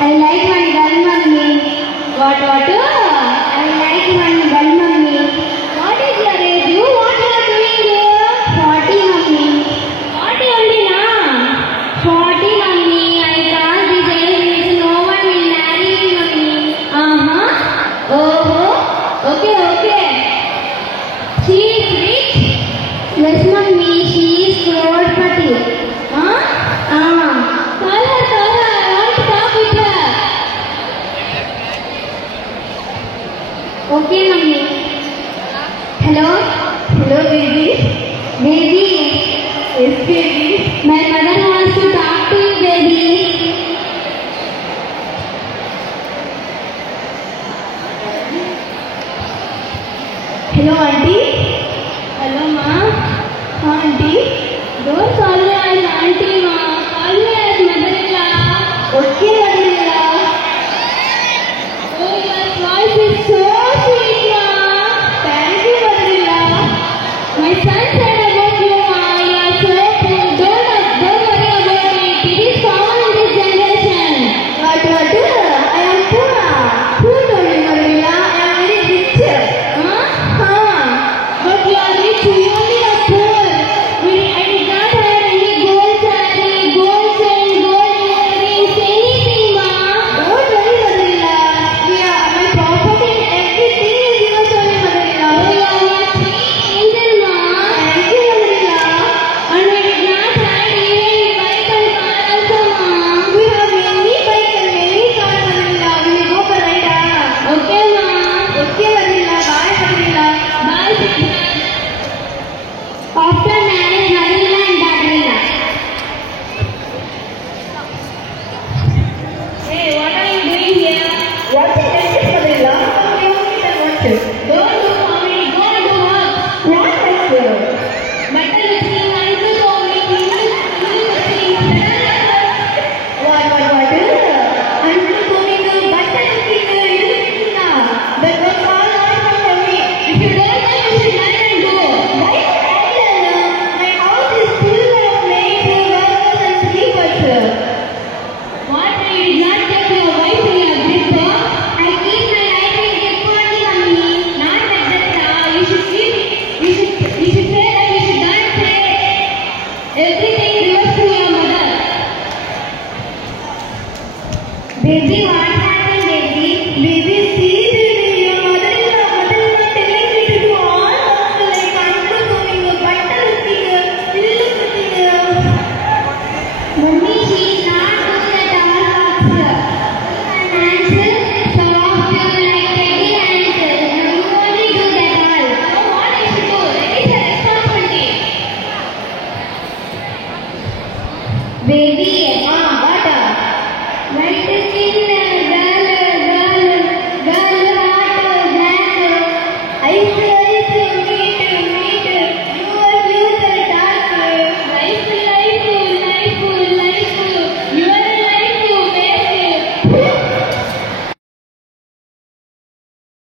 I like my girl mummy. What? I like my girl mummy. What is your age? What you are doing? 40 mummy. 40 only na? 40 mummy. I can't be saying no one will marry me mummy. Oh. Okay. She is rich? Yes mummy. She is crorepati. Call her. I want to talk with her. Okay, mummy. Hello, baby. Yes, baby. My mother wants to talk to you, baby. Hello, auntie. Hello, ma. Auntie. Don't call me as auntie, ma. Call me as mother-in-law. Okay, mother-in-law. Oh, your voice is so sweet, ma. Thank you, mother-in-law. My son said about you, ma. You are so cool. Don't worry about it. It is common in this generation. What? I am poor. Who told you, mother-in-law? I am very rich. But you are rich. You only are poor. I did not have any gold saree, gold chain, gold earrings, anything, ma. Don't worry, mother-in-law. My property and everything is yours only, mother-in-law. Oh, you are my sweet angel, ma. Thank you, mother-in-law. And we did not ride even bike and car also, ma. We have many bike and many cars, mother-in-law. We will go for ride, Okay, ma. Okay, mother-in-law. Bye, mother-in-law. Bye, sister. After marriage, mother-in-law and daughter-in-law. Hey, what are you doing here? Watching Netflix, mother-in-law. You want me to watch it? Don't do comedy. Go and do work. What Netflix? Better listening uncle told me English listening. What? Uncle told me to better listening. That was all wrong for me. If you don't know, you should learn and do. Why? My house is full of maids, workers and sleepers. What? You did not take your wife in your grip? I keep my life in grip only, mummy. Not like that. You should say that you should not say everything reverse to your mother. Baby, what happened, baby? Baby, see, your mother-in-law telling me to do all work like uncle doing, butter looking, Mummy, she is not doing at all works. Hands, soft, like teddy hands. You only do that all. What I should do? That is her responsibility. Baby, what? White skin